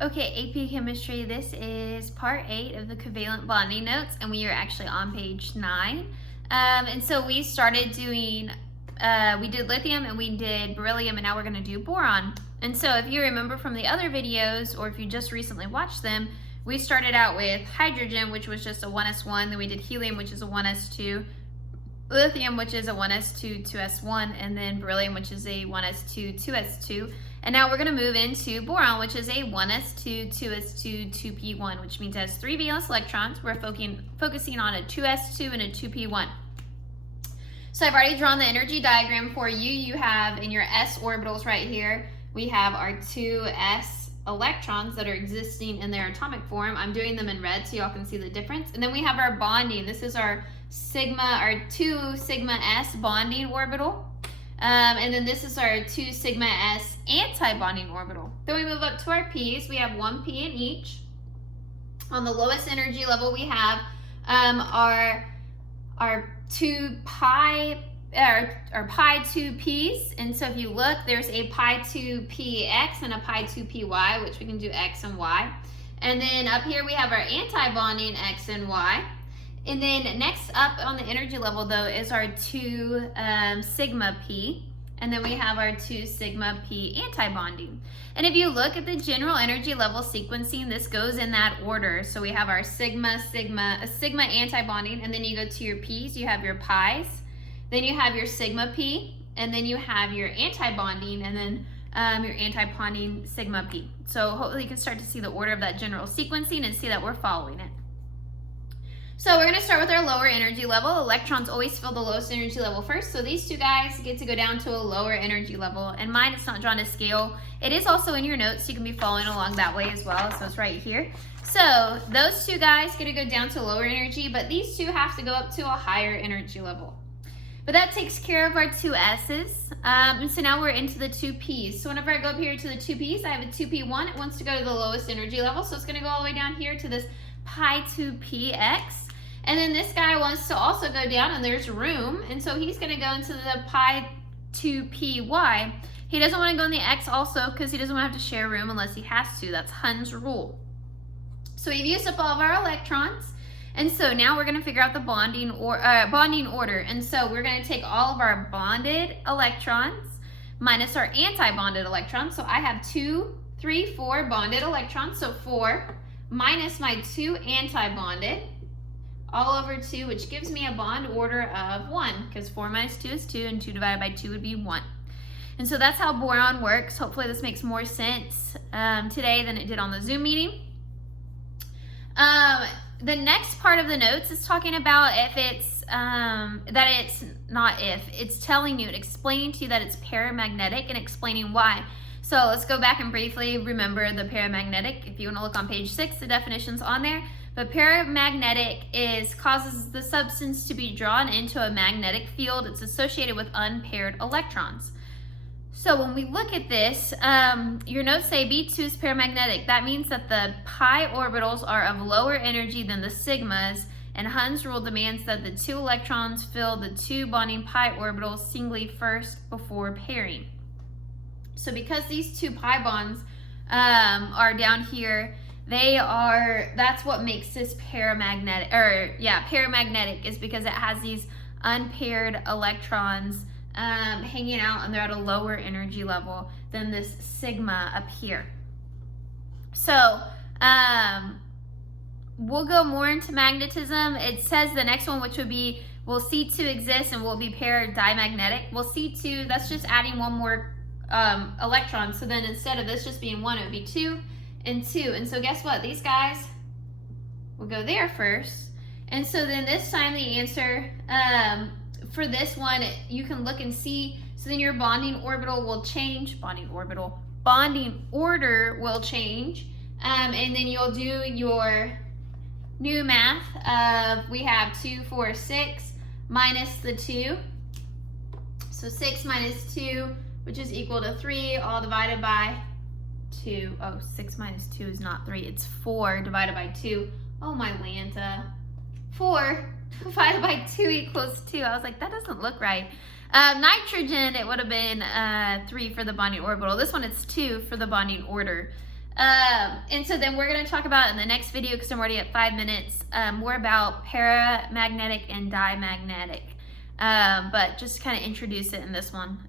Okay, AP Chemistry, this is part 8 of the covalent bonding notes, and we are actually on page 9. And so we started doing, we did lithium and we did beryllium, and now we're going to do boron. And so if you remember from the other videos, or if you just recently watched them, we started out with hydrogen, which was just a 1s1, then we did helium, which is a 1s2, lithium, which is a 1s2, 2s1, and then beryllium, which is a 1s2, 2s2. And now we're going to move into boron, which is a 1s2, 2s2, 2p1, which means it has 3 valence electrons. We're focusing on a 2s2 and a 2p1. So I've already drawn the energy diagram for you. You have in your s orbitals right here, we have our 2s electrons that are existing in their atomic form. I'm doing them in red so y'all can see the difference. And then we have our bonding. This is our sigma, our 2 sigma s bonding orbital. And then this is our 2 sigma s anti-bonding orbital. Then we move up to our p's. We have 1 p in each. On the lowest energy level, we have our 2 pi, our pi 2p's. And so if you look, there's a pi 2px and a pi 2py, which we can do x and y. And then up here we have our anti-bonding x and y. And then next up on the energy level, though, is our 2 sigma p. And then we have our 2 sigma p anti-bonding. And if you look at the general energy level sequencing, this goes in that order. So we have our sigma anti-bonding, and then you go to your p's, you have your pi's, then you have your sigma p, and then you have your anti-bonding, and then your anti-bonding sigma p. So hopefully you can start to see the order of that general sequencing and see that we're following it. So we're going to start with our lower energy level. Electrons always fill the lowest energy level first. So these two guys get to go down to a lower energy level. And mine, it's not drawn to scale. It is also in your notes, so you can be following along that way as well. So it's right here. So those two guys get to go down to lower energy, but these two have to go up to a higher energy level. But that takes care of our 2 s's. And so now we're into the 2 p's. So whenever I go up here to the 2 p's, I have a 2p1. It wants to go to the lowest energy level. So it's going to go all the way down here to this pi 2px. And then this guy wants to also go down, and there's room, and so he's going to go into the pi 2py. He doesn't want to go in the x also because he doesn't want to have to share room unless he has to. That's Hund's rule. So we've used up all of our electrons, and so now we're going to figure out the bonding order. And so we're going to take all of our bonded electrons minus our anti-bonded electrons. So I have 2, 3, 4 bonded electrons, so 4 minus my 2 anti-bonded, all over 2, which gives me a bond order of 1, because 4 minus 2 is 2, and 2 divided by 2 would be 1. And so that's how boron works. Hopefully this makes more sense today than it did on the Zoom meeting. The next part of the notes is talking about if it's, it's telling you and explaining to you that it's paramagnetic and explaining why. So let's go back and briefly remember the paramagnetic. If you want to look on page 6, the definition's on there. But paramagnetic causes the substance to be drawn into a magnetic field. It's associated with unpaired electrons. So when we look at this, your notes say B2 is paramagnetic. That means that the pi orbitals are of lower energy than the sigmas, and Hund's rule demands that the 2 electrons fill the 2 bonding pi orbitals singly first before pairing. So because these 2 pi bonds are down here, that's what makes this paramagnetic, paramagnetic is because it has these unpaired electrons hanging out, and they're at a lower energy level than this sigma up here. So we'll go more into magnetism. It says the next one, which would be, will C2 exist and will be paradimagnetic? Well, C2, that's just adding one more electron. So then instead of this just being 1, it would be 2 and 2. And so guess what? These guys will go there first. And so then this time the answer for this one, you can look and see. So then your bonding orbital will change. Bonding order will change. And then you'll do your new math of, we have 2, 4, 6 minus the 2. So 6 minus 2, which is equal to 3, all divided by 2. Oh, 6 minus 2 is not 3. It's 4 divided by 2. Oh, my Lanta. 4 divided by 2 equals 2. I was like, that doesn't look right. Nitrogen, it would have been 3 for the bonding orbital. This one, it's 2 for the bonding order. And so then we're going to talk about in the next video, because I'm already at 5 minutes, more about paramagnetic and diamagnetic. But just kind of introduce it in this one.